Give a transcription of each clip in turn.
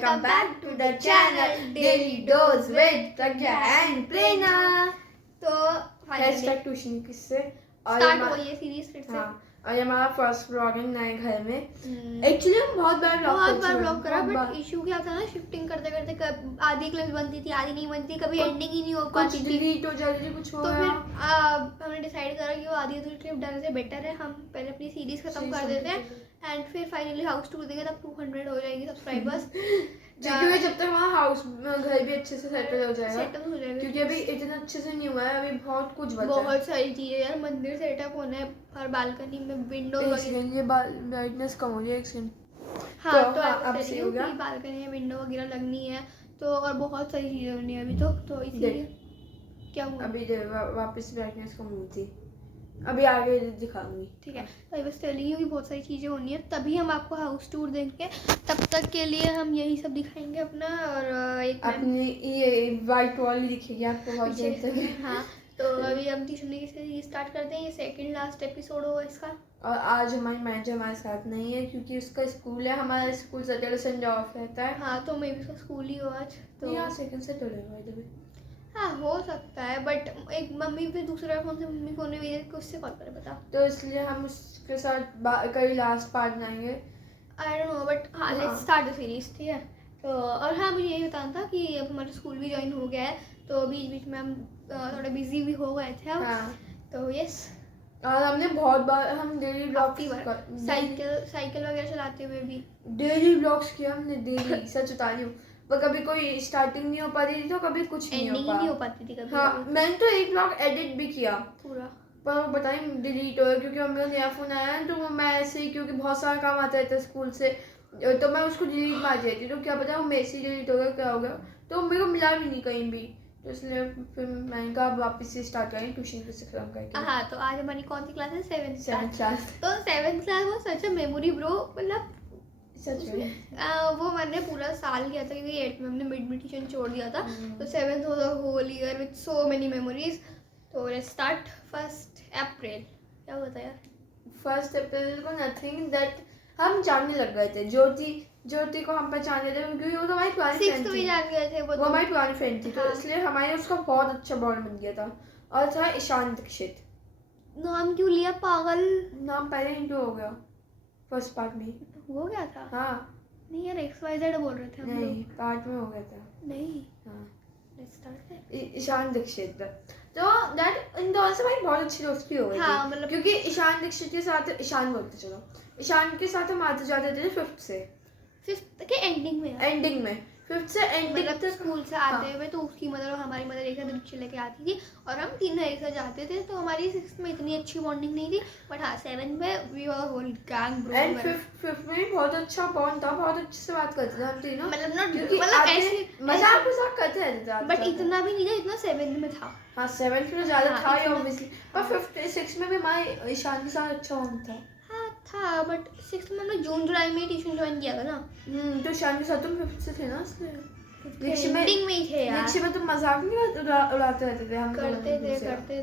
welcome back to the channel Daily Dose with Pragya and Prerna. तो hashtag tuition किससे start हो ये series फिर से। हाँ, और ये हमारा फर्स्ट व्लॉगिंग नए घर में। एक्चुअली हम बहुत बार व्लॉग करा, बट इशू क्या था ना, शिफ्टिंग करते करते आधी क्लिप्स बनती थी, आधी नहीं बनती, कभी एंडिंग ही नहीं हो पाती थी। डिलीट हो जाती थी, कुछ हो तो गया। फिर हमने डिसाइड करा कि वो आधी अधूरी क्लिप डालने से बेटर है हम पहले अपनी सीरीज खत्म कर देते हैं एंड फिर फाइनली हाउस टूर देंगे, तब 200 हो जाएंगे सब्सक्राइबर्स। क्योंकि जब तक हमारा हाउस घर भी अच्छे से सेटल हो जाएगा, क्योंकि अभी इतना अच्छे से नहीं हुआ है, अभी बहुत कुछ बचा है। बहुत सारी चीजें यार, मंदिर सेटअप होना है और बालकनी में विंडोज वगैरह। ये ब्राइटनेस कम हो जाए एक सेकंड। हाँ तो अब सही हो गया। बालकनी में विंडो वगैरह लगनी है तो, और बहुत सारी चीजें होनी है अभी तो इसीलिए क्या हुआ अभी वापस ब्राइटनेस कम हुई थी, अभी आगे दिखाऊंगी। ठीक है, तो बस टेलिंग की बहुत सारी चीज़ें होनी है, तभी हम आपको हाउस टूर देंगे। तब तक के लिए हम यही सब दिखाएंगे अपना, और एक अपनी ये वाइट वॉल दिखेगी आपको बहुत देर तक। हाँ, तो अभी हम ट्यूशन से स्टार्ट करते हैं, ये सेकंड लास्ट एपिसोड होगा इसका। और आज हमारी मैनेजर हमारे साथ नहीं है क्योंकि उसका स्कूल है, हमारा स्कूल सैटरडे संडे ऑफ रहता है। हाँ, तो मे भी उसका स्कूल ही हो आज तो। यहाँ सेकंड सैटरडे हुआ हाँ, हो सकता है, बट एक मम्मी फिर दूसरा फोन से मम्मी को नहीं भेजे, उससे कॉल करे बता। तो इसलिए हम उसके साथ कभी लास्ट पार्ट बनाएंगे। आई डोंट नो, बट हाँ लेट्स स्टार्ट द सीरीज, ठीक है। तो और हाँ, मुझे यही बताना था कि अब हमारा स्कूल भी ज्वाइन हो गया है, तो बीच बीच में हम थोड़ा बिजी भी हो गए थे। हाँ, तो यस, और हमने बहुत बार हम डेली ब्लॉग साइकिल वगैरह चलाते हुए भी डेली ब्लॉग्स किया हमने, डेली सच बता रही हूँ। पर कभी कोई स्टार्टिंग नहीं हो पाती थी तो कभी कुछ नहीं हो पाती थी कभी। हाँ, मैंने तो एक ब्लॉग एडिट भी किया पूरा, पर बताएं डिलीट हो गया क्योंकि हम लोग नया फोन आया है, तो मैं ऐसे ही क्योंकि बहुत सारा काम आता रहता है स्कूल से, तो मैं उसको डिलीट मार देती थी, तो क्या पता वो मेरे से डिलीट हो गया, क्या हो गया, तो मेरे को मिला भी नहीं कहीं भी। तो इसलिए फिर मैंने कहा वापस से स्टार्ट करें ट्यूशन से खत्म करके। हाँ, तो आज हमारी कौन सी क्लास है? 7th class. तो 7th क्लास वो सच है मेमोरी ब्रो, मतलब सच में वो मैंने पूरा साल किया था क्योंकि 8th में हमने मिड ट्यूशन छोड़ दिया था, तो 7th was a whole year with so many memories. तो लेट्स स्टार्ट 1 अप्रैल। क्या होता है यार 1 अप्रैल को? नथिंग दैट हम जानने लग गए थे, ज्योति को हम पहचाने थे क्योंकि वो तो हमारी पुरानी फ्रेंड थी। जान गए थे वो हमारी पुरानी फ्रेंड थी, तो हाँ। इसलिए हमारे उसका बहुत अच्छा बॉन्ड बन गया था। और था ईशान दीक्षित। नाम क्यों लिया पागल? नाम पहले इंट्रो हो गया फर्स्ट पार्ट में। हो गया था? हाँ नहीं यार, XYZ बोल रहे थे हम लोग। नहीं, पार्ट में हो गया था। नहीं, हाँ, लेट्स स्टार्ट। ईशान दीक्षित। तो दैट इन दोनों से भाई बहुत अच्छी दोस्ती हो गई हाँ, थी, मतलब क्योंकि ईशान दीक्षित के साथ, ईशान बोलते चलो, ईशान के साथ हम आते जाते थे 5th से 5th के एंडिंग में, 5th से एंडिंग मतलब तक स्कूल से आते हुए। तो उसकी मदर और हमारी मदर एक साथ रिक्शा लेके आती थी और हम तीनों एक साथ जाते थे, तो हमारी 6th में इतनी अच्छी बॉन्डिंग नहीं थी, बट हाँ 7th में we were whole gang bro. And 5th में भी बहुत अच्छा बॉन्ड था, बहुत अच्छे से बात करते थे हम तीनों, मतलब ऐसे मजाक रहते थे, बट इतना भी नहीं था जितना 7th में था। हाँ 7th में ज्यादा था ही ऑब्वियसली, पर हाँ। 5th 6th में भी हमारे ईशान के साथ अच्छा बॉन्ड था। था, बट 6th में हमने जून जुलाई में ट्यूशन ज्वाइन किया था ना। तो ईशान के साथ तुम 5th से थे ना, इसलिए एंडिंग में ही थे यार। रिक्शे में तुम मजाक नहीं उड़ाते रहते थे, हम करते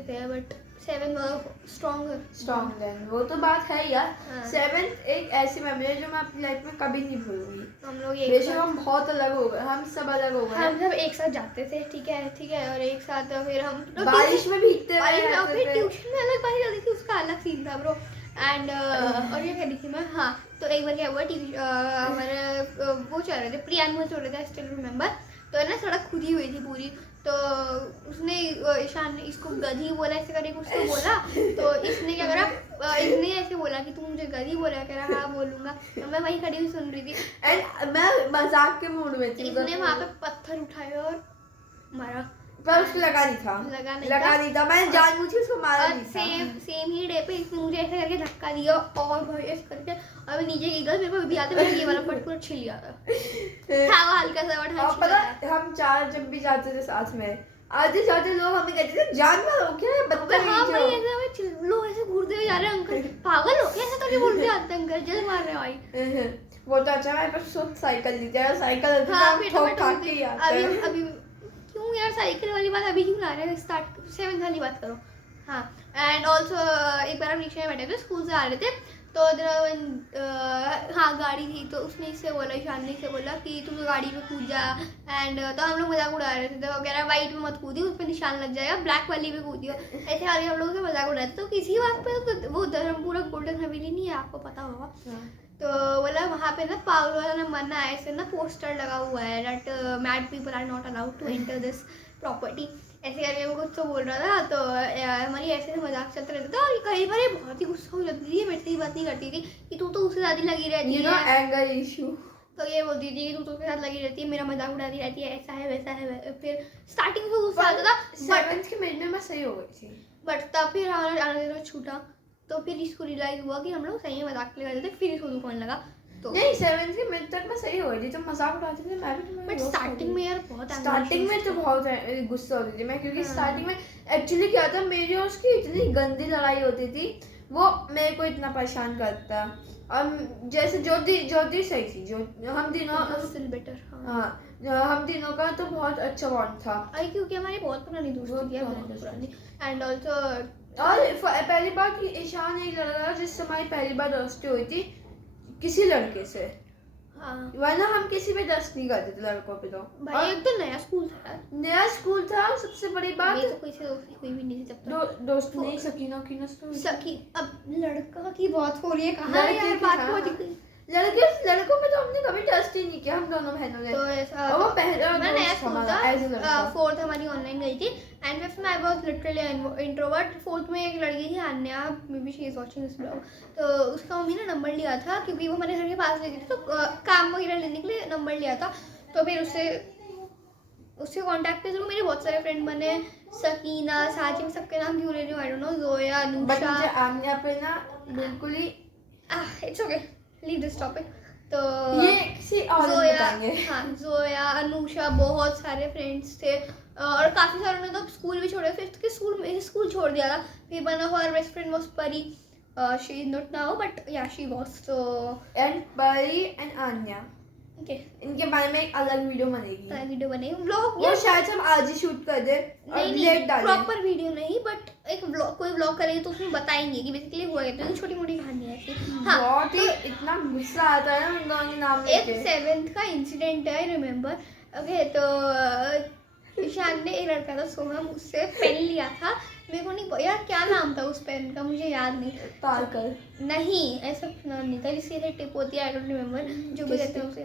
थे, बट 7th स्ट्रॉन्ग देन, वो तो बात है यार। हाँ। 7th एक ऐसी मेमोरी है जो मैं अपनी लाइफ में कभी नहीं भूलूंगी। हम लोग बेशक हम बहुत अलग हो गए, हम सब अलग हो गए, हम सब एक साथ जाते थे, ठीक है, और एक साथ फिर हम बारिश में भीगते रहते थे। ट्यूशन में अलग बारिश होती थी, उसका अलग सीन था ब्रो। एंड और ये कह रही थी मैं, हाँ, तो एक बार क्या हुआ, हमारे वो चल रहे थे, प्रियांक चल रहे थे, स्टिल रिमेम्बर। तो है ना, सड़क खुदी हुई थी पूरी, तो उसने ईशान ने इसको गधी बोला, ऐसे करके कुछ तो बोला, तो इसने क्या करा, इसने ऐसे बोला कि तू मुझे गधी बोला, कह रहा हाँ बोलूंगा, तो मैं वहीं खड़ी हुई सुन रही थी एंड मैं मजाक के मूड में थी। इसने वहाँ पे पत्थर उठाया और मारा, पर उसको लगा नहीं था, मैंने जानबूझ के उसको मारा नहीं था। सेम ही डे पे इसने मुझे ऐसे करके धक्का दिया और भाई ऐसे करके, और मैं नीचे गिर गई, मेरे को भी आते मैंने ये वाला पट पूरा छिल गया था वो हल्का सा, बट हाँ पता हम 4 जब भी जाते थे साथ में, आते जाते लोग हमें कहते थे जानवर हो क्या, हाँ ऐसे लोग ऐसे घूरते हुए जा रहे हैं, अंकल पागल हो क्या, ऐसे तो नहीं बोलते आते अंकल, जल्द मार रहे हैं भाई। वो तो अच्छा मेरे पास शुद्ध साइकिल दी थी, साइकिल ठोक खा के अभी क्यों यार साइकिल वाली बात अभी क्यों ला रहे हैं, स्टार्ट 7th वाली बात करो। हाँ, एंड ऑल्सो एक बार हम रिक्शा में बैठे थे, स्कूल से आ रहे थे, तो हाँ गाड़ी थी, तो उसने इससे बोला, ईशान ने इससे बोला कि तू तो गाड़ी पे कूद जा। एंड तो हम लोग मजाक उड़ा रहे थे, तो वो कह रहा है वाइट में मत कूदी, उस पर निशान लग जाएगा, ब्लैक वाली पे कूदियो। ऐसे आगे हम लोगों से मजाक उड़ाते। तो किसी बात पे तो वो धर्मपुरा गोल्डन हवेली नहीं है, आपको पता होगा, तो बोला वहाँ पे ना पागल वाला ना मना है, ऐसे ना पोस्टर लगा हुआ है that mad people are not allowed to enter this property, ऐसे करके वो कुछ तो बोल रहा था। तो हमारी ऐसे मजाक चलते रहता था, और कई बार ये बहुत ही गुस्सा हो जाती थी, मेरे से बात नहीं करती थी कि तू तो उससे ज़्यादा लगी रहती है, एंगर इशू। तो ये बोलती थी कि तू तो उसके साथ लगी रहती है, मेरा मजाक उड़ाती रहती है, ऐसा है वैसा है। फिर स्टार्टिंग में गुस्सा आता था, 7th के मिड में मैं सही हो गई थी, बट तब फिर आना छूटा, तो फिर इसको रियलाइज हुआ कि हम लोग सही में मजाक ले रहे थे, फिर इसको दुख होने लगा। तो नहीं 7th के मिड तक मैं सही हो गई थी, तो मजाक उड़ाते थे मैं भी। बट स्टार्टिंग में यार बहुत स्टार्टिंग में तो बहुत गुस्सा होती थी मैं, क्योंकि स्टार्टिंग में एक्चुअली क्या था, मेरी और उसकी इतनी गंदी लड़ाई होती थी, वो मेरे को इतना परेशान करता। और जैसे ज्योति सही थी, जो हम तीनों बेटर, हाँ हम तीनों का तो बहुत अच्छा बॉन्ड था, अरे क्योंकि हमारी बहुत पुरानी दोस्ती है, बहुत पुरानी। एंड ऑल्सो और पहली बार कि ईशान एक लड़का जिससे हमारी पहली बार दोस्ती हुई थी किसी लड़के से, हाँ वरना हम किसी पे दोस्त नहीं करते थे लड़कों पे। तो भाई एक तो नया स्कूल था यार, नया स्कूल था, सबसे बड़ी बात ये तो कोई से दोस्ती कोई भी नहीं थी जब तक। दोस्त नहीं, सकीना सखी, अब लड़का की बात हो रही है, कहाँ है यार बात हो रही है। लड़कों में तो हमने कभी टेस्ट ही नहीं किया, हम दोनों बहनों ने। तो ऐसा और वो पहला मैं नया दोस्त स्कूल हमारा as a था, लड़का। 4th हमारी ऑनलाइन गई थी, एंड 5th में I was literally introvert. 4th में एक लड़की थी Anya, maybe she is watching this blog, तो उसका मम्मी ने नंबर लिया था, क्योंकि वो हमारे घर के पास रहती थी, तो काम वगैरह लेने के लिए नंबर लिया था। तो फिर उससे कांटेक्ट के थ्रू मेरे बहुत सारे फ्रेंड बने, सकीना, साजिम, सबके नाम क्यों ले रही हूँ I don't know, Zoya, but मुझे अनुषा, आमिया पे ना बिल्कुल ही it's okay, leave this topic. तो ये किसी और दिन बताएंगे। हाँ जोया, अनुषा, बहुत सारे फ्रेंड्स थे, और काफ़ी सारों ने तो स्कूल भी छोड़ा, 5th के स्कूल छोड़ दिया था। फिर one of our best friend was Pari, she is not now but yeah she was, तो and Pari and Anya, okay इनके बारे में एक अलग वीडियो बनेगी, वीडियो बनेगी, व्लॉग, वो शायद हम आज ही शूट कर दे और लेट डालें। प्रॉपर वीडियो नहीं, बट एक व्लॉग, कोई व्लॉग करेंगे तो उसमें बताएंगे कि बेसिकली हुआ है, तो छोटी मोटी कहानी है ऐसी। हाँ बहुत ही इतना गुस्सा आता है ना उन दोनों के नाम एक लेके। 7th का इंसिडेंट है, आई रिमेम्बर। ओके, तो ईशान ने, एक लड़का था सोहम, उससे पेन लिया था, मेरे को नहीं यार क्या नाम था उस पेन का, मुझे याद नहीं, तालकर नहीं ऐसा नाम नहीं था, जिससे टिप होती है, आई डोंट रिमेम्बर, जो भी कहते हैं उसे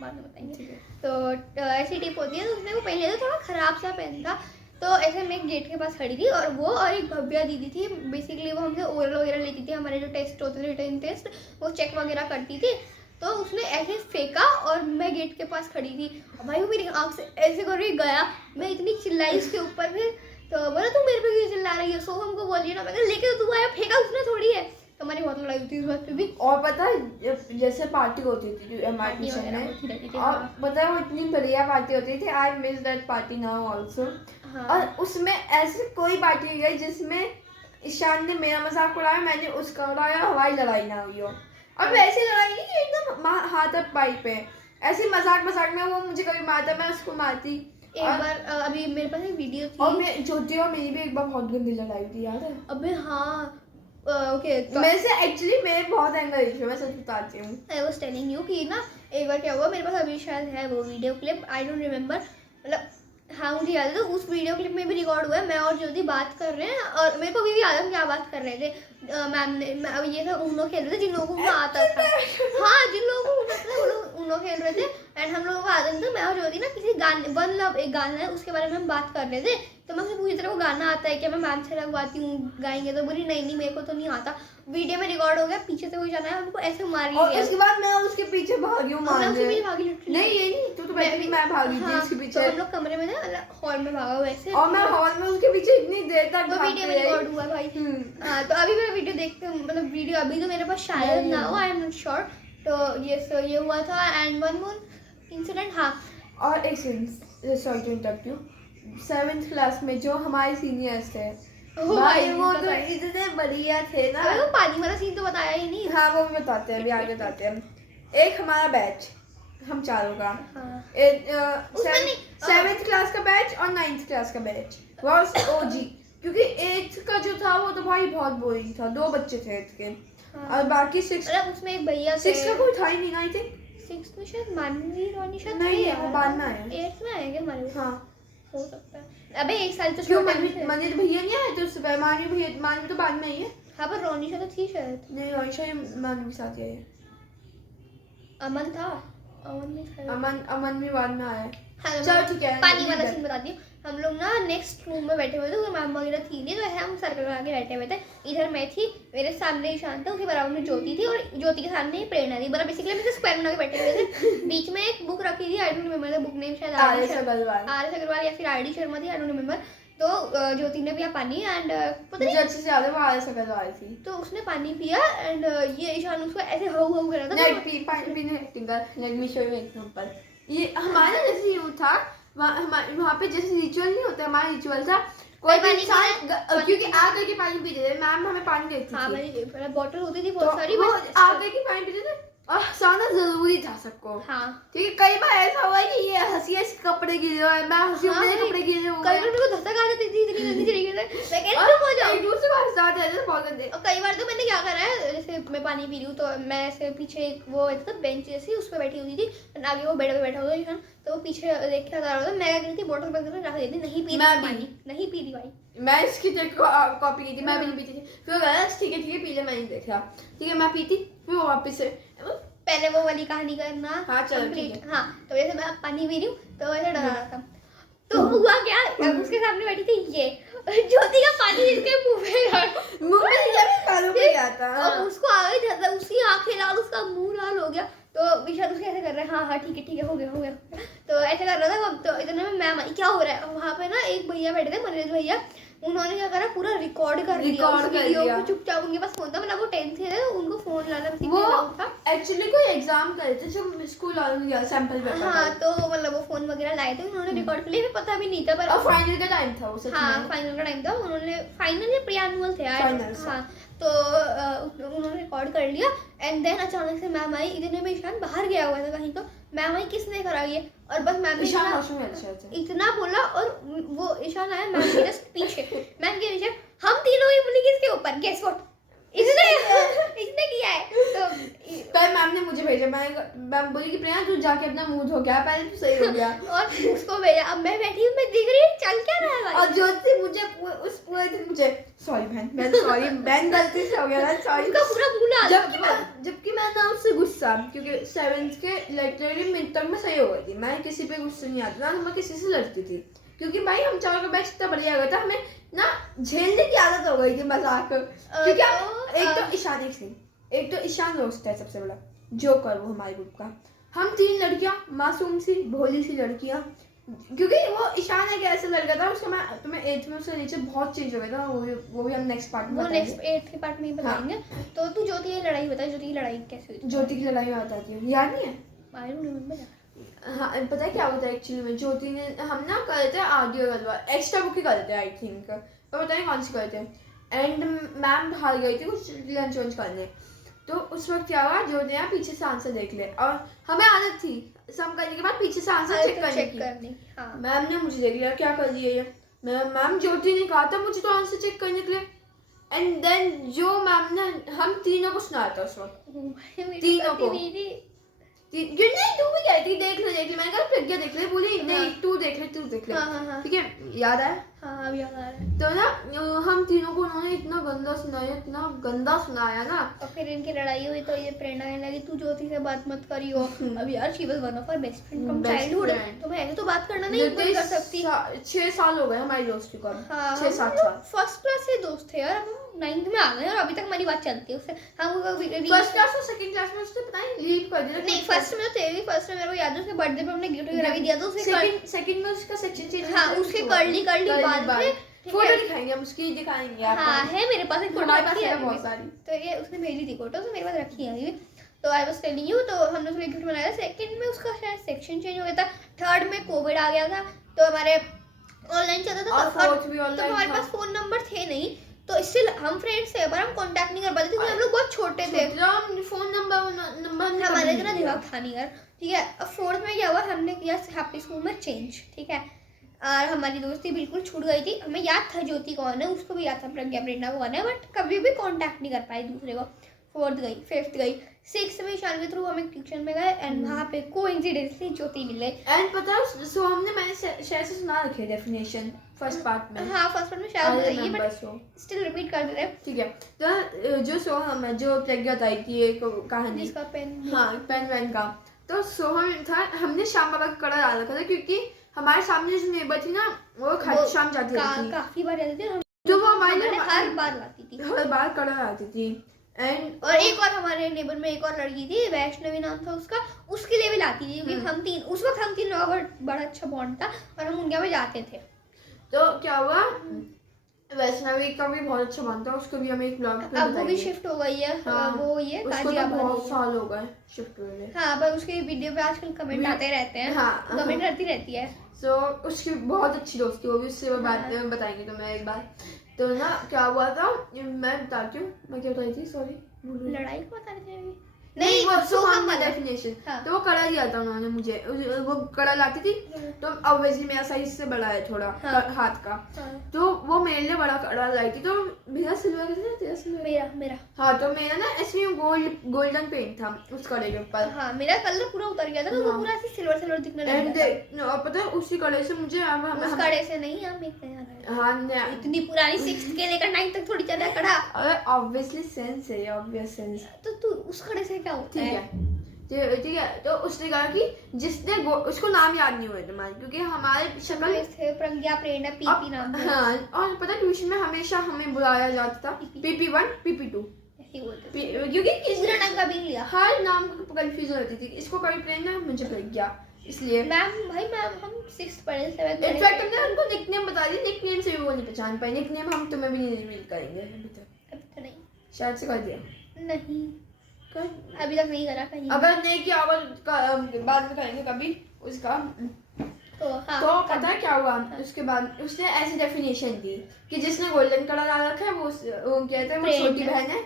बाद में बताएंगे। तो ऐसी टिप होती है, तो उसने वो पेन लिया था, थोड़ा ख़राब सा पेन था। तो ऐसे मैं गेट के पास खड़ी थी, और वो और एक भव्या दीदी थी, बेसिकली वो हमसे ओरल वगैरह लेती थी, हमारे जो टेस्ट होते थे रिटन टेस्ट, वो चेक वगैरह करती थी। तो उसने ऐसे फेंका, और मैं गेट के पास खड़ी थी, और भाई वो मेरी आँख से ऐसे करके गया, मैं इतनी चिल्लाई उसके ऊपर फिर, तो बोला तू मेरे पे क्यों चिल्ला रही है, सोहम को बोलिए ना, मैं कहा लेके तो तू आया, फेंका उसने थोड़ी है। तो हमारी बहुत लड़ाई होती है इस बात पे भी। और पता है जैसे पार्टी होती थी हमारे ट्यूशन में, और पता है वो इतनी बढ़िया पार्टी होती थी, I miss that party now also. और उसमें ऐसे कोई पार्टी नहीं गई जिसमें ईशान ने मेरा मजाक उड़ाया, मैंने उसका उड़ाया, हमारी लड़ाई ना हुई हो। और वैसी लड़ाई नहीं कि एकदम हाथ पाई पे, ऐसे मजाक में वो मुझे कभी मारता, मैं उसको मारती। एक बार अभी मेरे पास एक वीडियो थी, और मैं ज्योति और मेरी भी एक बार बहुत गंदी लड़ाई थी, याद है? अबे हाँ, ओके, मेरे से एक्चुअली मेरे बहुत एंगर इशू, मैं सच बताती हूँ। आई वाज टेलिंग यू कि ना एक बार क्या हुआ, मेरे पास अभी शायद है वो video clip, I don't remember, मतलब हाँ मुझे याद है। तो उस वीडियो क्लिप में भी रिकॉर्ड हुआ है, मैं और ज्योति बात कर रहे हैं, और मेरे को भी याद है हम क्या बात कर रहे थे। मैम ने ये था ऊनो खेल रहे थे, जिन लोगों को आता था, हाँ जिन लोगों को आता था वो लोग ऊनो खेल रहे थे, एंड हम लोगों को आदत था, मैं और ज्योति ना किसी गाने, वन लव एक गाना है उसके बारे में हम बात कर रहे थे। तो मैं उससे पूछी, तेरे को गाना आता है क्या, मैं मैम से लगवाती हूँ, गाएंगे, तो बोली नहीं मेरे को तो नहीं आता। वीडियो में रिकॉर्ड हो गया, पीछे से कोई जाना है, उनको ऐसे मार लिया, और उसके बाद मैं उसके पीछे भागी हूँ, मैं उसके पीछे भागी लिटरली, नहीं ये नहीं, तू तो मैं भागी थी उसके पीछे। तो हम लोग कमरे में थे, हॉल में भागा वैसे, और मैं हॉल में उसके पीछे इतनी देर तक वो वीडियो में रिकॉर्ड हुआ भाई। तो अभी मैं वीडियो देखते हूँ, मतलब वीडियो अभी तो मेरे पास शायद ना हो, आई एम नॉट श्योर। तो ये हुआ था, एंड वन मोर इंसिडेंट, हाँ और एक sorry to interrupt you, 7th class में जो हमारे सीनियर्स थे, भाई वो तो इतने बढ़िया थे ना। अरे वो पानी वाला सीन तो बताया ही नहीं। हाँ वो भी बताते हैं, अभी आगे बताते हैं। एक हमारा बैच, हम चारों का, हाँ। 7th क्लास का बैच और 9th क्लास का बैच वाज ओजी, क्योंकि 8th का जो था वो तो भाई बहुत बोरिंग था, 2 बच्चे थे 8th के, हाँ। और बाकी 6 मतलब उसमें एक भैया 6 का कोई था ही नहीं ना, आई थिंक 6 में शायद मानवी रोनी शायद नहीं, थे वो यार। बाद में आया। 8th में आया क्या हमारे वो? हाँ हो सकता है। अबे एक साल तो क्यों, छोटा है। मनवीर भैया नहीं आए थे उससे पहले? मानवी तो बाद में आई है। हाँ पर रोनिशा तो थी शायद। नहीं, रोनिशा मानवी के साथ ही आई है। अमन था, अमन नहीं था। अमन भी बाद में आया है। हाँ, चलो ठीक है, पानी वाला इधर। सीन बताती हूँ। हम लोग ना नेक्स्ट रूम में बैठे हुए थे, मैम वगैरह थी नहीं, तो हम सर्कल बना के बैठे हुए थे। इधर मैं थी, मेरे सामने ईशान था, उसके बराबर में ज्योति थी और ज्योति के सामने ही प्रेरणा थी। मतलब बेसिकली हम स्क्वायर बना के बैठे हुए थे। बीच में एक बुक रखी थी, I don't remember the book name, शायद आर.एस. अग्रवाल। आर.एस. अग्रवाल या फिर आर.डी. शर्मा थी, आई डोंट रिमेंबर। तो ज्योति ने पिया पानी एंड पता नहीं मुझे अच्छे से याद है वो आर.एस. अग्रवाल थी। तो उसने पानी पिया एंड ये ईशान उसको ऐसे हाउ हाउ कर रहा था। नहीं, पानी पीने एक्टिंग कर, let me show you example. ये हमारा जैसे यूं था, वहाँ पे जैसे रिचुअल नहीं होता, हमारा रिचुअल था कोई भी इंसान क्योंकि आ करके पानी पीते थे, मैम हमें पानी देती थी। हाँ भाई बॉटल होती थी तो बहुत सारी, वो बट आ करके पानी पीते थे और हंसाना जरूरी था सबको। हाँ ठीक है, कई बार ऐसा हुआ है कि ये हंसी हंसी कपड़े गिरे हुए हैं, मैं हंसी हाँ मेरे भाई, कपड़े गिरे हुए कई हैं। बार मेरे को धक्का आ जाती थी इतनी गंदी तरीके से, मैं कह और चुप हो जाओ। एक दूसरे को हंसाते रहते थे बहुत गंदे। और कई बार तो मैंने क्या करा है, जैसे मैं पानी पी रही हूँ तो मैं ऐसे पीछे एक वो मतलब बेंच जैसी उस पर बैठी हुई थी, आगे वो बेड पे बैठा हुआ था ईशान, तो वो पीछे देख के आ रहा था। मैं क्या करी थी, बोतल बंद करके रख देती, नहीं पी मैं रही भी। पानी, नहीं पी रही भाई। मैं इसकी कॉपी की थी, मैं भी नहीं पीती थी। फिर वो कहा, ठीक है पी ले, मैं नहीं देखा। ठीक है, मैं पीती, फिर वो वापस से पहले वो वाली कहानी करना। हाँ, चलो, complete। ठीक है। हाँ तो जैसे मैं पानी पी रही हूँ तो वैसे डरा रहा था, तो हुआ क्या, अब उसके सामने बैठी थी ये ज्योति का पानी इसके मुंह में गया। मुंह में जब कानों में गया था। अब उसको आगे जाता, उसकी आंखें लाल, उसका मुंह लाल हो गया। तो विशाल उसके ऐसे कर रहा है, हाँ हाँ ठीक है हो गया। तो ऐसे कर रहा था। तो इतने में मैम आई, क्या हो रहा है वहाँ पे ना, एक भैया बैठे थे मनोज भैया, उन्होंने क्या करा, पूरा रिकॉर्ड कर लिया उस वीडियो को। चुपचाप उनके पास फोन था, मतलब वो 10th थे, उनको फोन लाना वो था एक्चुअली कोई एग्जाम कर रहे थे जो स्कूल वालों ने दिया, सैंपल पेपर। हाँ तो मतलब वो फोन वगैरह लाए थे, उन्होंने रिकॉर्ड कर लिया, हमें पता भी नहीं था। पर और फाइनल का टाइम था वो, सच हाँ में। फाइनल का टाइम था, उन्होंने फाइनल या प्री एनुअल थे यार। Finals। हाँ तो उन्होंने रिकॉर्ड कर लिया एंड देन अचानक से मैम आई। इतने में ईशान बाहर गया हुआ था कहीं, तो मैम आई, किसने करा ये, और बस मैम इतना बोला और वो ईशान आया मैम के जस्ट पीछे, मैम के पीछे हम तीनों ही बोली किसके ऊपर, गेस व्हाट, इसने किया है। तो कल मैम ने मुझे भेजा, मैम बोली कि प्रिया तू जाके अपना मुंह धो गया, पहले तू सही हो गया। और उसको भेजा, अब मैं बैठी हूँ, मैं देख रही हूँ चल क्या रहा है भाई। और ज्योति मुझे उस पूरे दिन मुझे सॉरी बहन गलती से हो गया ना, सॉरी। उसका पूरा मुंह लाल। जबकि मैं ना उससे गुस्सा, क्योंकि 7th के लिटरली मिड तक मैं सही हो गई थी, मैं किसी पे गुस्सा नहीं आता ना, मैं किसी से लड़ती थी, क्योंकि भाई हम चारों का बैच इतना बढ़िया गया था, हमें ना झेलने की आदत हो गई थी मजाक। क्योंकि एक तो ईशान रोस्ट है सबसे बड़ा जोकर, वो हमारे ग्रुप का। हम 3 लड़कियां, मासूम सी भोली सी लड़कियां, क्योंकि वो ईशान एक ऐसा लड़का था, उसका मैं तुम्हें 8th में उसका नेचर बहुत चेंज हो गया था, वो भी हम नेक्स्ट पार्ट में बताएंगे। नेक्स्ट 8th के पार्ट में ही बताएंगे। तो तू ज्योति की लड़ाई बता, ज्योति की लड़ाई कैसे हुई? ज्योति की लड़ाई में बताती हूँ, याद नहीं है? I don't remember. हाँ, पता है क्या होता है एक्चुअली में, ज्योति ने हम ना कर रहे थे ऑडियो गलबार, एक्स्ट्रा बुक ही कर रहे थे आई थिंक, पर पता नहीं कौन सी करते। एंड मैम बाहर गई थी कुछ लंच वंच करने, तो उस वक्त क्या हुआ, ज्योति ने पीछे से आंसर देख लिया, और हमें आदत थी सम करने के बाद पीछे से आंसर चेक करने की। हाँ। मैम ने मुझे देख लिया, क्या कर रही है ये, मैम ज्योति ने कहा था मुझे तो आंसर चेक करने के लिए। एंड देन जो मैम ने हम तीनों को सुनाया था उस वक्त, तीनों को। नहीं, तू भी कहती देख ले, मैंने कहा प्रज्ञा देख ले, बोली नहीं तू देख ले। हाँ। ठीक है, याद आया? हाँ अभी याद आ रहा है। तो ना हम तीनों को उन्होंने इतना गंदा सुनाया ना। और फिर इनकी लड़ाई हुई तो ये प्रेरणा कहने लगी तू ज्योति से बात मत करियो। अब यार she was one of our best friend from childhood, तो मैं ऐसे तो बात करना नहीं कर सकती। 6 साल हो गए हमारी दोस्ती को। हाँ, 6-7 साल फर्स्ट क्लास से दोस्त थे यार, हम 9th में आ गए और अभी तक हमारी बात चलती है उससे। हम फर्स्ट क्लास और सेकंड क्लास में उसने पता नहीं लीव कर दिया। नहीं फर्स्ट में तो थे, फर्स्ट में मेरे को याद है उसके बर्थडे पे हमने गिफ्ट वगैरह भी दिया था उसे। सेकंड में उसका सेक्शन चेंज। हाँ उसके कर्ली बाल थे। फोटो दिखाएंगे हम उसकी, दिखाएंगे आपको। हाँ है मेरे पास एक फोटो, हमारे पास है बहुत सारी। तो ये उसने भेजी थी फोटो, तो मेरे पास रखी है अभी। तो आई वाज टेलिंग यू, तो हमने उसमें गिफ्ट बनाया। सेकंड में उसका शायद सेक्शन चेंज हो गया था, थर्ड में कोविड आ गया था, तो हमारे ऑनलाइन चलता था, और फोर्थ भी ऑनलाइन। तो हमारे पास फोन नंबर थे नहीं, तो स्टिल हम फ्रेंड्स थे पर हम कांटेक्ट नहीं कर पाते थे क्योंकि हम लोग बहुत छोटे थे। फोन नंबर हमारे इतना दिमाग था नहीं यार। ठीक है, अब फोर्थ में क्या हुआ, हमने किया हैप्पी स्कूल में चेंज। ठीक है, और हमारी दोस्ती बिल्कुल छूट गई थी। हमें याद था ज्योति कौन है, उसको भी याद था प्रज्ञा प्रेरणा कौन है, बट कभी भी कांटेक्ट नहीं कर पाए दूसरे को। 4th गई, 5th गई, 6th में ईशान के थ्रू हम एक ट्यूशन में गए एंड वहाँ पे कोइंसिडेंटली ज्योति मिल गई। एंड पता है सो हमने मैंने शायद से सुना रखी है डेफिनेशन फर्स्ट पार्ट में। हाँ फर्स्ट पार्ट में शायद बताइए बट बट स्टिल रिपीट कर देते हैं। ठीक है। तो जो सोहम है जो प्रज्ञा बताई थी एक कहानी, जिसका पेन, हाँ पेन वैन का, तो सोहम था, हमने श्याम बाबा का कड़ा डाल रखा था क्योंकि हमारे सामने जो नेबर थी ना वो खाटू श्याम जाती थी, काफी बार जाती थी, तो वो हमारे लिए हर बार लाती थी, हर बार कड़ा लाती थी। एंड और एक और हमारे नेबर में एक और लड़की थी, वैष्णवी नाम था उसका, उसके लिए भी लाती थी क्योंकि हम तीन उस वक्त हम तीन लोगों का बड़ा अच्छा बॉन्ड था और हम उनके यहाँ पे जाते थे। तो क्या हुआ, वैष्णवी का भी बहुत अच्छा बनता है, उसको भी हम एक ब्लॉग पे अब वो भी बताएंगे। शिफ्ट हो गई है, हाँ, वो ये उसको तो गाजियाबाद बहुत है। साल हो गए शिफ्ट हुए। हाँ पर उसके वीडियो पे आजकल कमेंट आते रहते हैं, हाँ, कमेंट करती रहती है। सो उसकी बहुत अच्छी दोस्त थी वो भी, उससे बात में बताएंगे तुम्हें एक बार। तो ना क्या हुआ था, मैं बताती हूँ, मैं क्या बताई थी, सॉरी लड़ाई को बता रही थी नहीं वो सोहम का वाला। डेफिनेशन। हाँ। तो वो कड़ा दिया था उन्होंने मुझे, वो कड़ा लाती थी तो ऑब्वियसली मेरा साइज से बड़ा है थोड़ा, हाँ। हाथ का, हाँ। तो वो मेरे लिए बड़ा कड़ा लाई थी। तो मेरा सिल्वर कैसे तेरा सिल्वर, मेरा हाँ तो मेरा ना इसमें गोल्डन पेंट था उस कड़े के ऊपर। हाँ मेरा कलर पूरा उतर गया था, तो वो हाँ। पूरा ऐसे सिल्वर सिल्वर दिखने लग एंड गया था। और पता है उसी कड़े से मुझे उस कड़े से नहीं, हम एक नया लाए। हाँ इतनी पुरानी 6th के लेकर 9th तक थोड़ी चला कड़ा। अरे ऑब्वियसली सेंस है, ऑब्वियस सेंस। तो तू उस कड़े से क्या होता ठीक है? ठीक है। तो उसने कहा कि जिसने उसको नाम याद नहीं हुए तुम्हारे, क्योंकि हमारे शक्ल थे प्रज्ञा, प्रेरणा, पीपी नाम था। हाँ, और पता है ट्यूशन में हमेशा हमें बुलाया जाता था PP1 PP2, ऐसे ही बोलते थे। क्योंकि पूरा नाम कभी नहीं लिया। हर नाम को कंफ्यूज होती थी, इसको कभी प्रेरणा मुझे प्रज्ञा, इसलिए मैम हम 6th पढ़े 7th पढ़े। इनफैक्ट हमने उनको निकनेम बता दी, निकनेम से भी वो नहीं पहचान पाए। निकनेम हम तुम्हें भी नहीं रिवील करेंगे अभी तक, अभी तो नहीं, शायद से कर दिया नहीं कर, अभी तक नहीं करा कहीं। अगर नहीं किया होगा बाद में करेंगे कभी उसका। तो हाँ तो पता है क्या हुआ, उसके बाद उसने ऐसी डेफिनेशन दी कि जिसने गोल्डन कलर डाल रखा है वो कहते हैं वो छोटी बहन है,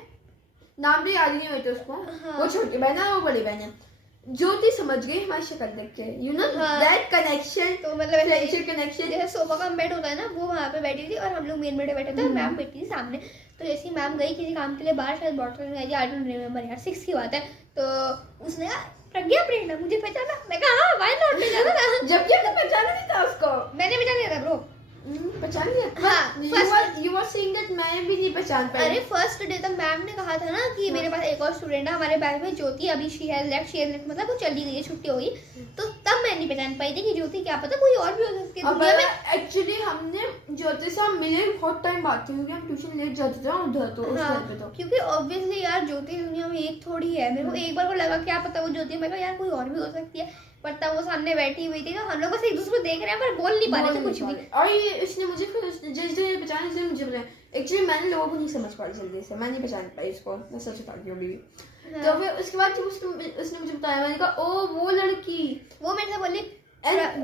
नाम भी याद नहीं होते उसको। हाँ। वो छोटी बहन है, वो बड़ी बहन है। ज्योति समझ गई हमारी शक्ल देख के, यू नो दैट कनेक्शन, तो मतलब फ्रेंडशिप कनेक्शन। जैसे सोफा का बेड होता है ना, वो वहाँ पे बैठी थी और हम लोग मेन बेड पे बैठे थे और मैम बैठी थी सामने। तो जैसे ही मैम गई किसी काम के लिए बाहर, शायद बॉटल में गई, आई डोंट रिमेंबर यार, 6th की बात है। तो उसने कहा प्रज्ञा, प्रेरणा, मुझे पहचाना? मैं कहा हाँ व्हाई नॉट, पहचाना था। जबकि हमने पहचाना नहीं था उसको। मैंने पहचान लिया था ब्रो। पहचान लिया। हाँ, यू वर सेइंग दैट मैं भी नहीं पहचान पाई। अरे फर्स्ट डे तक मैम ने कहा था ना कि मेरे पास एक और स्टूडेंट है हमारे बैच में, ज्योति, अभी शी हैज लेफ्ट, मतलब वो चली गई है, छुट्टी हो गई। तो तब मैं नहीं पहचान पाई थी कि ज्योति, क्या पता कोई और भी हो सकती है दुनिया में। एक्चुअली हमने ज्योति से मिले बहुत टाइम बाद थी, क्योंकि हम ट्यूशन लेट जाते थे उधर, तो उस टाइम पे तो क्योंकि ऑब्वियसली यार ज्योति दुनिया में एक थोड़ी है। मेरे को एक बार को लगा क्या पता वो ज्योति, मैं कहा यार कोई और भी हो सकती है, पर तब वो सामने बैठी हुई थी, तो हम लोग बस एक दूसरे को देख रहे हैं पर बोल नहीं पा रहे थे कुछ भी। और ये इसने मुझे जिस दिन पहचाना इसने मुझे बताया। एक्चुअली मैंने लोगों को नहीं समझ पाई जल्दी से, मैं नहीं पहचान पाई इसको, मैं सच बताती हूँ अभी भी। तो फिर उसके बाद जब उसने मुझे बताया, मैंने कहा ओ वो लड़की, वो मेरे से बोली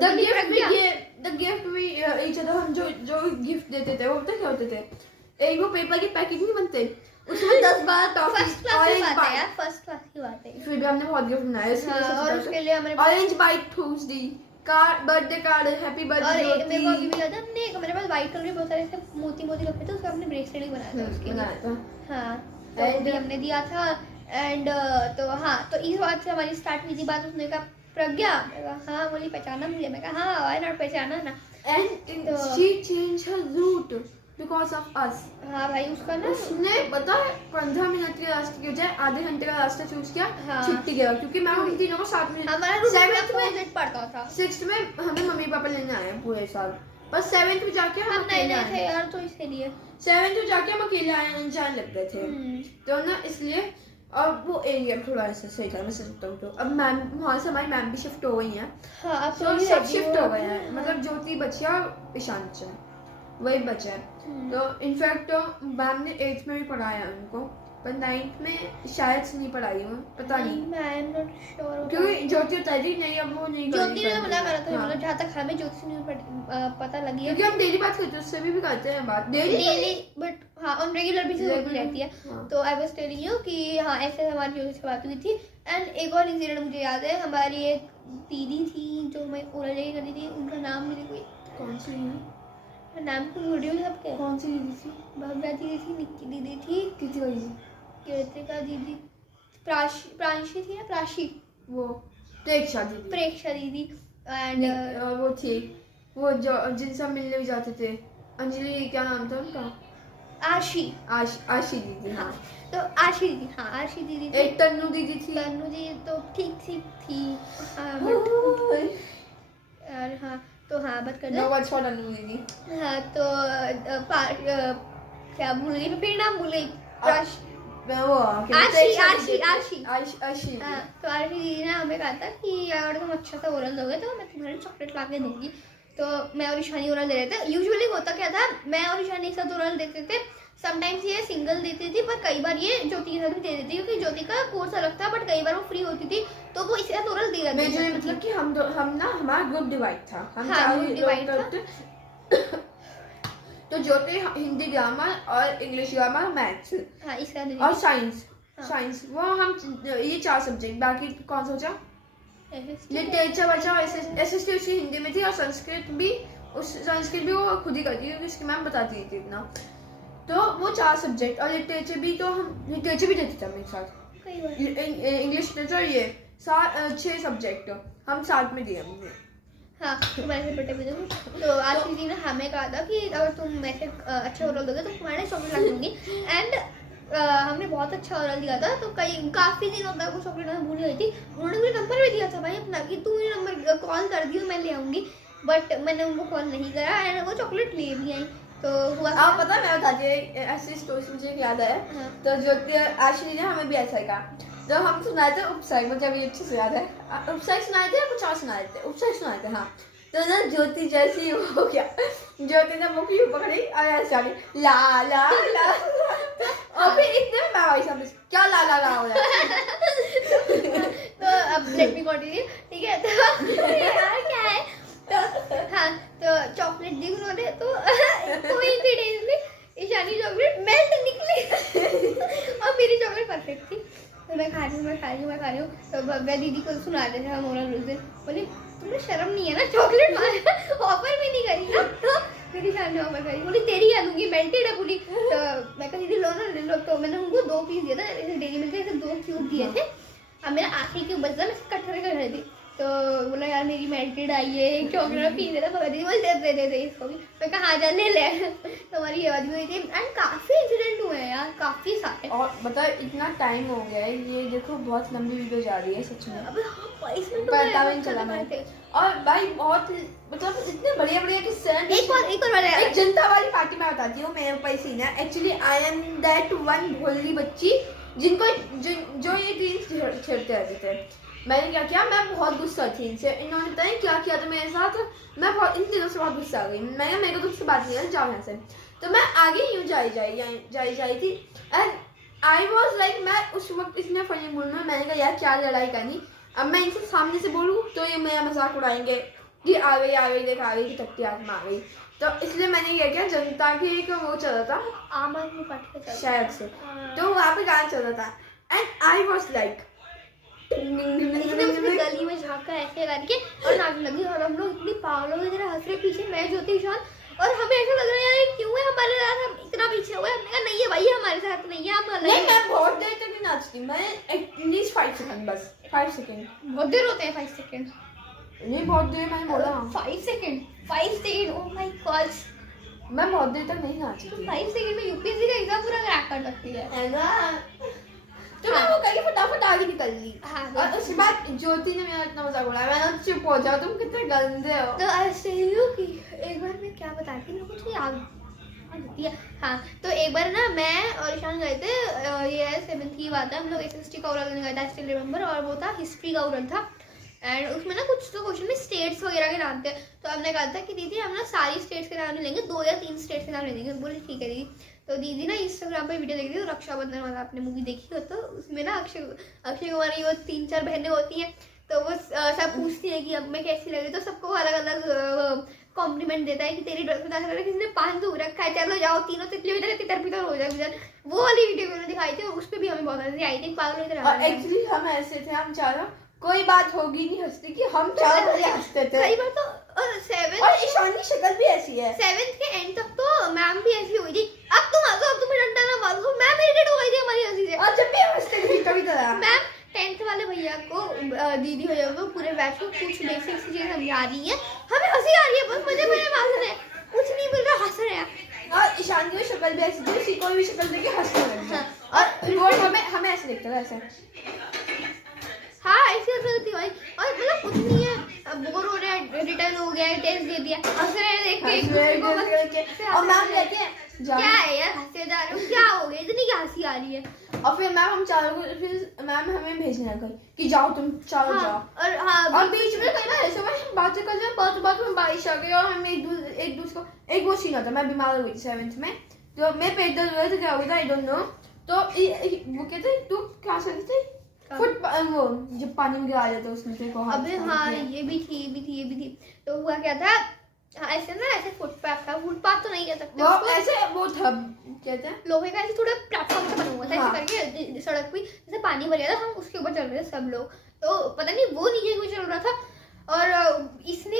the gift we each other, हम जो गिफ्ट देते थे वो पता क्या होते थे, एक वो पेपर के पैकेट नहीं बनते, उसमें 10-12 टॉफी, फर्स्ट क्लास की बात है यार, फर्स्ट क्लास की बात है। फिर भी हमने बहुत गिफ्ट बनाए और उसके लिए हमारे ऑरेंज बाइट फ्रूट्स दी, कार्ड, बर्थडे कार्ड, हैप्पी और बर्थडे। मेरे को अभी भी याद है, हमने मेरे पास व्हाइट कलर के बहुत सारे ऐसे मोती रखे थे, उसका हमने ब्रेसलेट ही बनाया था उसके बनाया था। हाँ, तो वो भी हमने दिया था। एंड तो हाँ, तो इस बात से हमारी स्टार्ट हुई थी बात। उसने कहा प्रज्ञा, मैं कहा हाँ, बोली पहचाना मुझे? मैं कहा हाँ व्हाई नॉट, पहचाना ना। And she change her route because of us. हाँ भाई, उसका ना उसने पता है 15 मिनट के रास्ते की बजाय आधे घंटे का रास्ता चूज किया। हाँ। छुट्टी गया क्योंकि मैं उन तीनों को साथ में, हमारा रूट 7th में अपोजिट पड़ता था। 6th में हमें मम्मी पापा लेने आए हैं पूरे साल, पर 7th में जाके हम हम नए अकेले नए थे आए। यार, तो इसलिए 7th में जाके हम अकेले आए, अनजान लग गए थे, तो ना इसलिए। और वो एरिया थोड़ा ऐसा सही था, मैं सच बताऊँ तो। अब मैम वहाँ से हमारी मैम भी शिफ्ट हो गई हैं, हाँ, अब तो सब शिफ्ट हो गए हैं। मतलब ज्योति बचिया और ईशान वही बचा है। तो इनफैक्ट तो मैम ने 8th में भी पढ़ाया उनको, पर 9th में शायद से नहीं पढ़ाई हूँ, पता नहीं, मैं आई एम नॉट श्योर। क्योंकि ज्योति बताई थी नहीं अब वो नहीं ज्योति ने मना करा था, हाँ। मतलब जहाँ तक हमें ज्योति से न्यूज़ पता लगी है, क्योंकि हम डेली बात करते हैं, उससे भी करते हैं बात डेली, बट हाँ ऑन रेगुलर बेसिस होती रहती है। हाँ। तो आई वाज टेलिंग यू कि हाँ ऐसे हमारी ज्योति से बात हुई थी। एंड एक और इंसिडेंट मुझे याद है, हमारी एक दीदी थी जो हमें ओरल करती थी, उनका नाम मुझे कोई, कौन सी नाम को वीडियो सबके, कौन सी दीदी थी? भव्या दीदी थी, निक्की दीदी थी, कितनी बड़ी थी? कृतिका दीदी, प्रांशी थी ना, प्राशी, वो प्रेक्षा दीदी, प्रेक्षा दीदी एंड वो थी वो जो जिनसे हम मिलने भी जाते थे, अंजलि क्या नाम था उनका, आशी, आशी दीदी। हाँ तो आशी दीदी, हाँ आशी दीदी थी। एक तन्नू दीदी थी। तन्नू दीदी तो ठीक थी हाँ, but और हाँ तो हाँ बात कर नो वर्ड्स फॉर तन्नू दीदी। हाँ तो क्या भूल गई मैं, फिर नाम भूल गई। प्राश वो आशी। हाँ तो आशी दीदी ने हमें कहा था कि अगर तुम अच्छा सा ओरल दोगे तो मैं तुम्हारे चॉकलेट ला के दूंगी। तो मैं और ईशानी ओरल दे रहे थे। यूजुअली होता क्या था, मैं और ईशानी एक साथ ओरल देते थे, समटाइम्स ये सिंगल देती थी, पर कई बार ये ज्योति के साथ भी दे देती थी, क्योंकि ज्योति का कोर्स अलग था, बट कई बार वो फ्री होती थी तो वो इसके साथ ओरल दे देती थी। मतलब कि हम ना हमारा ग्रुप डिवाइड था, हम हाँ, ग्रुप डिवाइड था। तो ज्योति हिंदी ग्रामर और इंग्लिश ग्रामर, मैथ्स हाँ इसका और साइंस। हाँ। साइंस वो हम ये 4 सब्जेक्ट, बाकी कौन सा बचा, लिटरेचर बचा। एसएसटी उसकी हिंदी में थी और संस्कृत भी वो खुद ही करती थी क्योंकि उसकी मैम बताती थी इतना। तो वो 4 सब्जेक्ट और लिटरेचर भी, तो हम लिटरेचर भी देते थे मेरे साथ, इंग्लिश लिटरेचर, ये 6 सब्जेक्ट हम साथ में दिए हमने। हाँ तुम्हारे से बटे तो आशी जी ने हमें कहा था कि अगर तुम ऐसे अच्छा ओरल दोगे तो तुम्हारे चॉकलेट ला दूंगी। एंड हमने बहुत अच्छा ओरल दिया था, तो काफी दिनों तक वो चॉकलेट मैं भूल गई थी। उन्होंने मुझे नंबर भी दिया था भाई अपना कि तू मुझे नंबर कॉल कर दियो मैं ले आऊंगी, बट मैंने उनको कॉल नहीं करा एंड वो चॉकलेट ले भी आई। तो हुआ आप पता मैं बताती हूँ ऐसी स्टोरी मुझे याद आया। हाँ। तो ज्योति आशी ने हमें भी ऐसा ही कहा, जब हम सुनाए थे उपसाई, मुझे अभी अच्छे से याद है, उपसाई सुनाए थे या कुछ और सुनाए थे, उपसाई सुनाए थे। हाँ तो ना ज्योति जैसी हो गया, ज्योति ने मुख यूं पकड़ी और ऐसे आ गई ला ला ला और फिर इतने में मैं वही समझ क्या ला ला ला हो रहा है। तो अब लेट मी कंटिन्यू, ठीक है। तो यार क्या है, तो हाँ तो चॉकलेट दी उन्होंने, तो कोइंसिडेंटली ईशानी चॉकलेट मेल्ट निकली और मेरी चॉकलेट परफेक्ट थी। तो मैं खा रही हूँ तो भव्या दीदी को सुना रहे थे हम ओरल उस दिन, बोली तुम्हें शर्म नहीं है ना, चॉकलेट ऑफर भी नहीं करी ना। तो मेरी शान ऑफर करी, बोली तेरी क्या दूंगी, मेल्टेड है पूरी। तो मैं कहा दीदी लो ना ले लो। तो मैंने उनको 2 पीस दिया था, ऐसे डेरी मिल्क के ऐसे 2 क्यूब दिए थे। अब मेरा आखिरी क्यूब बच था, मैं कट कर रही थी। तो बोला यार मेरी मेल्टेड आई है, एक चॉकलेट पी लेता। भव्या दीदी बोल दे इसको भी। मैं कहा हाँ जा ले ले। तो हमारी ये बात हुई थी एंड काफी इंसिडेंट हुए हैं यार, काफी सारे। और बता इतना टाइम हो गया है, ये देखो बहुत लंबी वीडियो जा रही है सच में। अबे हाँ 22 मिनट पता भी नहीं चला मैं। और भाई बहुत मतलब इतने बढ़िया किस्से हैं। एक और वाला एक जनता वाली पार्टी में बताती हूँ, मेरे ऊपर सीन है। Actually I am that one भोली बच्ची जिनको जो ये ड्रीम्स छेड़ते रहते थे। मैंने क्या किया, मैं बहुत गुस्सा थी इनसे, इन्होंने पता नहीं क्या किया था मेरे साथ। मैं बहुत इन दिनों से बहुत गुस्सा आ गई। मैंने मेरे को तुझसे बात नहीं है, जाओ यहाँ से। तो मैं आगे यूँ जाई थी एंड आई वॉज लाइक, मैं उस वक्त इसमें फनी मूड में, मैंने कहा यार क्या लड़ाई करनी, अब मैं इनसे सामने से बोलूँ तो ये मेरा मजाक उड़ाएंगे कि आ गई देख आ गई, टट्टी हाथ में आ गई। तो इसलिए मैंने क्या किया, जनता की एक वो चल रहा था, आम आदमी पार्टी का शायद से, तो वहाँ पे गाना चल रहा था एंड आई वॉज लाइक गली में झाँका ऐसे करके और नाचने लगी। और हम लोग इतनी पागलों की तरह हंस रहे पीछे, मैं ज्योति ईशान, और हमें ऐसा लग रहा है यार क्यों है हमारे साथ, हम इतना पीछे हुए। हमने कहा नहीं है भाई हमारे साथ नहीं है, हम नहीं, मैं बहुत देर तक नहीं नाचती, मैं एटलीस्ट 5 सेकंड, बस 5 सेकंड। बहुत देर होते हैं 5 सेकंड, नहीं बहुत देर, मैंने बोला 5 सेकंड। ओह माय गॉड, मैं बहुत देर तक नहीं नाची तो थी। 5 सेकंड में यूपीएससी का एग्जाम पूरा क्रैक कर सकती है ना। तो मैं वो करके फटाफट आगे निकल ली। हाँ, और उसके बाद ज्योति ने मेरा इतना मजाक उड़ाया, मैंने चुप हो जाओ, तुम कितने गंदे हो। तो ऐसे ही हो कि एक बार मैं क्या बताती हूँ, कुछ याद होती है। हाँ तो एक बार ना मैं और ईशान गए थे, ये 7th की बात है, हम लोग एसएसटी का ओरल गए था, स्टिल रिमेंबर, और वो था हिस्ट्री का ओरल था। एंड उसमें ना कुछ तो क्वेश्चन में स्टेट्स वगैरह के नाम थे। तो हमने कहा था कि दीदी हम ना सारी स्टेट्स के नाम नहीं लेंगे, 2 या 3 स्टेट्स के नाम ले लेंगे। बोले ठीक है दीदी। तो दीदी ना इंस्टाग्राम पे वीडियो देख रही थी, रक्षाबंधन वाला आपने मूवी देखी हो, तो उसमें ना अक्षय कुमार की वो 3-4 बहनें होती हैं, तो वो सब पूछती है कि अब मैं कैसी लग रही, तो सबको अलग अलग कॉम्प्लीमेंट देता है कि तेरी ड्रेस में ऐसा लग रहा है किसी ने 5 धो रखा है, चलो जाओ तीनों तितली तितर पितर हो जाए। वो वाली वीडियो मैंने दिखाई थी, उस पर भी हमें बहुत हंसी आई थी, पागल। और एक्चुअली हम ऐसे थे, हम चारों कोई बात होगी नहीं हंसती कि हम चारों बड़े हंसते थे। कई बार तो 7 और ईशान की शक्ल भी ऐसी है। 7th के एंड तक तो मैम भी ऐसी हुई थी, अब तुम हंसो, अब तुम्हें डंडा ना बात को मैम इरिटेट हो गई थी हमारी हंसी से। और जब भी हम हंसते थे कभी तरह मैम 10th वाले भैया को दीदी भैया को पूरे बैच को कुछ बेसिक सी चीजें समझा रही है, हमें हंसी आ रही है, बस मजे मजे हंस रहे हैं, कुछ नहीं मिल रहा, हंस रहे हैं। और ईशान की शक्ल भी ऐसी थी, उसी को भी शक्ल देख के हंसने लग गए। हाँ। और वो हमें ऐसे देखता था ऐसे। हाँ ऐसी हंसी थी भाई। और मतलब कुछ नहीं है, बोर हो रहे हैं, रिटर्न हो गया, टेस्ट दे दिया, हंस रहे हैं देख के एक दूसरे को, बस और मैम कहते हैं क्या है यार हंसे जा रहे हो, क्या हो गया, इतनी क्या हंसी आ रही है। और फिर मैम हम चारों को, फिर मैम हमें भेजने लगा कि जाओ तुम चारों हाँ, जाओ। और हाँ और बीच में कई बार ऐसे हुआ हम बातें कर रहे हैं, बात में बारिश आ गई और हम एक दूसरे को, एक वो सीन होता, मैं बीमार हो गई थी 7th में, तो मेरे पेट दर्द हो रहा था, क्या हो गया था आई डोंट नो। तो वो कहते तू क्या करती थी फुट, वो जब पानी में गिरा जाता उसमें तेरे को हाथ अबे हाँ ये भी थी। तो हुआ क्या था, हाँ, ऐसे ना ऐसे फुटपाथ था, फुटपाथ तो नहीं कह सकते वो उसको, ऐसे वो था कहते हैं लोहे का ऐसे थोड़ा प्लेटफॉर्म सा बना हुआ था, हाँ। ऐसे करके सड़क पे जैसे पानी भर गया था, हम उसके ऊपर चल रहे थे सब लोग, तो पता नहीं वो नीचे कोई चल रहा था और इसने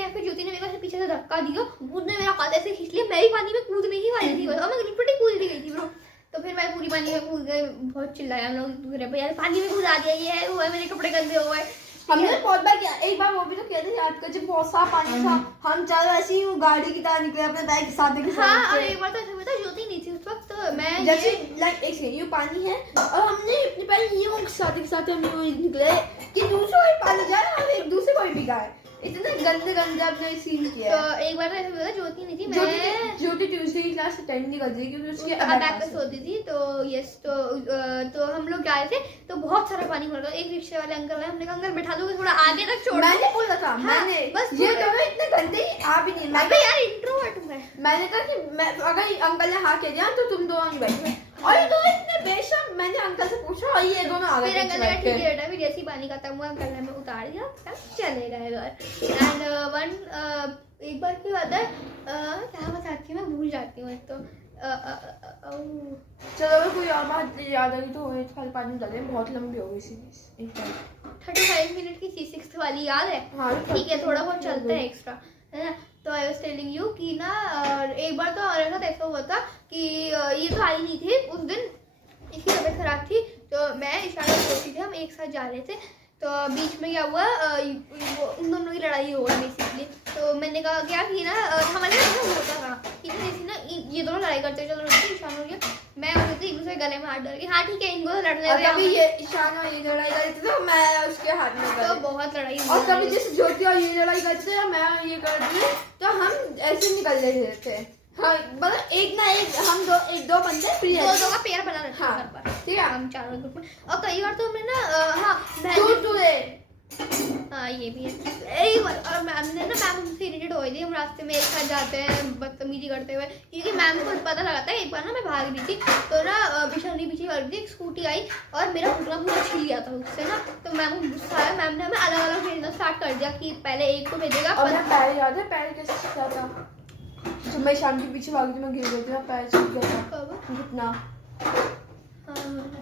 या फिर ज्योति ने मेरे को ऐसे पीछे से धक्का दिया, उसने मेरा हाथ ऐसे खींच लिया, मैं भी पानी में कूदने ही वाली थी और मैं लिपटी कूद गई थी ब्रो। तो फिर मैं पूरी पानी में कूद गई, बहुत चिल्लाया हम लोग दूसरे पे, यार पानी में कूदा दिया, ये है वो है, मेरे कपड़े गंदे हो गए। हमने बहुत बार किया, एक बार वो भी तो किया था याद कर, जब बहुत सारा पानी था, हम चारों ऐसे ही वो गाड़ी की तरह निकले अपने बैग के साथ के हाँ साथ। और एक बार तो ऐसा हुआ था, ज्योति नहीं थी उस वक्त, तो मैं जैसे लाइक एक सेकंड, ये पानी है और हमने अपने पैर यूं के साथ हम यूं निकले कि दूसरा कोई पानी जा रहा है और एक दूसरे को भी भिगा है, इतना गंदे अपने सीन किया तो है। एक बार तो ऐसा हुआ था, ज्योति नहीं थी, मैं ज्योति ट्यूसडे की क्लास अटेंड नहीं कर रही क्योंकि उसके बैक पे सोती थी, तो यस तो हम लोग जा रहे थे, तो बहुत सारा पानी भर गया, एक रिक्शे वाले अंकल है, हमने कहा अंकल बैठा दोगे थोड़ा आगे तक छोड़, मैंने बोला था, हाँ, मैंने बस ये तो मैं इतने गंदे ही आप ही नहीं, अबे यार इंट्रोवर्ट हूं मैं। मैंने कहा कि मैं अगर अंकल ने हाँ कह दिया तो तुम दोनों नहीं बैठे, और ये दोनों इतने बेशर्म, मैंने अंकल से पूछा और ये दोनों आ गए फिर अंकल ने पीछे कहा ठीक बैठ है बेटा, फिर जैसे ही पानी खत्म हुआ अंकल ने हमें उतार दिया, तब चले गए घर। एंड एक बार की बात है, क्या बताती हूँ मैं भूल जाती हूँ एक तो चलो अगर कोई और बात याद आ गई तो हमें खाली पानी डालें, बहुत लंबी हो गई सीरीज एक टाइम। 35 मिनट की C6 वाली याद है? हाँ ठीक है, थोड़ा बहुत चलता है एक्स्ट्रा, है ना। तो आई वाज टेलिंग यू कि ना एक बार तो हमारे साथ ऐसा हुआ था कि ये तो आई नहीं थी उस दिन, इसकी तबीयत खराब थी, तो मैं ईशान और ज्योति थे, हम एक साथ जा रहे थे, तो बीच में क्या हुआ, उन दोनों की लड़ाई हो गई बेसिकली। तो मैंने कहा क्या कि ना हमारे यहाँ ऐसा होता था कि जैसे ना ये दोनों लड़ाई करते चल रहे थे, ईशान और ये, मैं और ज्योति एक दूसरे गले में हाथ डाल के, हाँ ठीक है इनको तो लड़ने और दे, कभी ये ईशान और ये लड़ाई करते थे तो मैं उसके हाथ में तो कर, बहुत लड़ाई और कभी जैसे ज्योति और ये लड़ाई करते थे और मैं और ये करते थे, तो हम ऐसे निकल रहे थे। हाँ मतलब एक ना एक हम दो बंदे फ्री दो का पेयर बना रहता हाँ, है घर पर, ठीक है। हम चारों ग्रुप में, और कई बार तो हमने ना हाँ हाँ ये भी है, एक बार और मैम ने ना, मैम हमसे इरिटेट हो गई थी, हम रास्ते में एक साथ जाते हैं बदतमीजी करते हुए, क्योंकि मैम को पता लगा था, एक बार ना मैं भाग रही थी, तो ना बिशनरी पीछे भाग रही थी, एक स्कूटी आई और मेरा घुटना पूरा छिल गया था उससे ना, तो मैम को गुस्सा आया, मैम ने हमें अलग अलग भेजना स्टार्ट कर दिया कि पहले एक को भेजेगा, और मैं पैर याद है, पैर कैसे छिला था जब मैं ईशान के पीछे भागी थी, मैं गिर गई थी, पैर छिल गया था घुटना,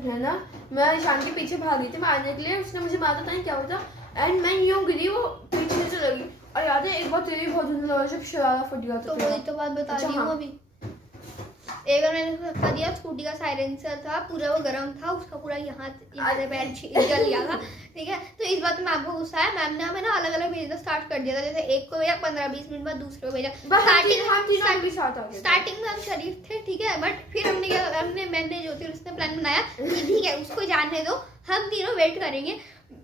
है ना। मैं ईशान के पीछे भागी थी मारने के लिए, उसने मुझे मारा था, क्या होता, एंड मैं यूं गिरी, वो पीछे से लगी, और याद है एक बार तेरी बहुत धुंधला जब शरारा फट गया था, तो वही तो बात बता रही हूँ अभी। एक बार मैंने धक्का दिया, स्कूटी का साइलेंसर था पूरा वो गर्म था, उसका पूरा यहाँ से पैर जल गया था, ठीक है। तो इस बात में मैम को गुस्सा आया, मैम ने हमें ना अलग अलग भेजना स्टार्ट कर दिया था, जैसे एक को भेजा 15-20 मिनट बाद दूसरे को भेजा, स्टार्टिंग में हम शरीफ थे, ठीक है, बट फिर मैंने ज्योति उसने प्लान बनाया कि ठीक है उसको जाने दो, हम तीनों वेट करेंगे,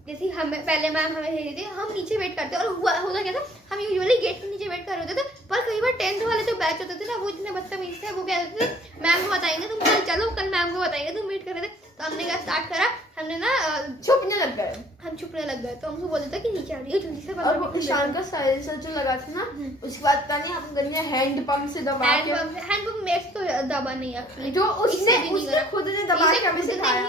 जैसे हमें पहले मैम हमें भेजी थी, हम नीचे वेट करते, और होता क्या था, हम यूजुअली गेट के नीचे वेट कर रहे होते थे, पर कई बार 10th वाले जो बैच होते थे ना, वो इतने बदतमीज थे, वो कहते थे मैम को बताएंगे तुम कल चलो, कल मैम को बताएंगे, तुम वेट कर रहे थे, तो हमने क्या स्टार्ट करा, हमने ना छुपने लग गए, हम छुपने लग गए, तो हमको बोलते थे कि नीचे आ रही है जल्दी से, और वो ईशान का साइलेंसर जो लगा था ना, उसके बाद पता नहीं हम गन्ने हैंड पंप से दबा के, हैंड पंप मेरे से तो दबा नहीं है, जो उसने खुद ने दबा के हमें सिखाया,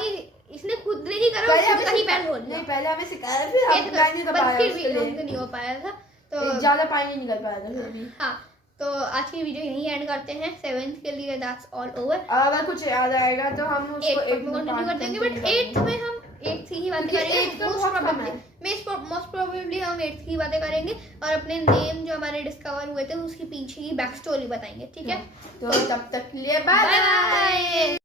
इसने खुद नहीं करा, कहीं पैर धो लिया, नहीं पहले हमें सिखाया, फिर मैंने दबाया, फिर भी हमसे नहीं हो पाया था, तो ज्यादा पानी निकल पाया था फिर भी। हाँ तो आज की वीडियो यहीं एंड करते हैं, 7th के लिए दैट्स ऑल ओवर। अगर कुछ याद आएगा तो हम उसको 8th में कंटिन्यू कर देंगे, बट 8th में हम 8th की बातें क्योंकि करेंगे। 8th का बहुत कम है। मोस्ट प्रोबेबली हम 8th की बातें करेंगे और अपने नेम जो हमारे डिस्कवर हुए थे उसकी पीछे की बैक स्टोरी बताएंगे, ठीक है? तो तब तक के लिए बाय बाय बाय। बाय।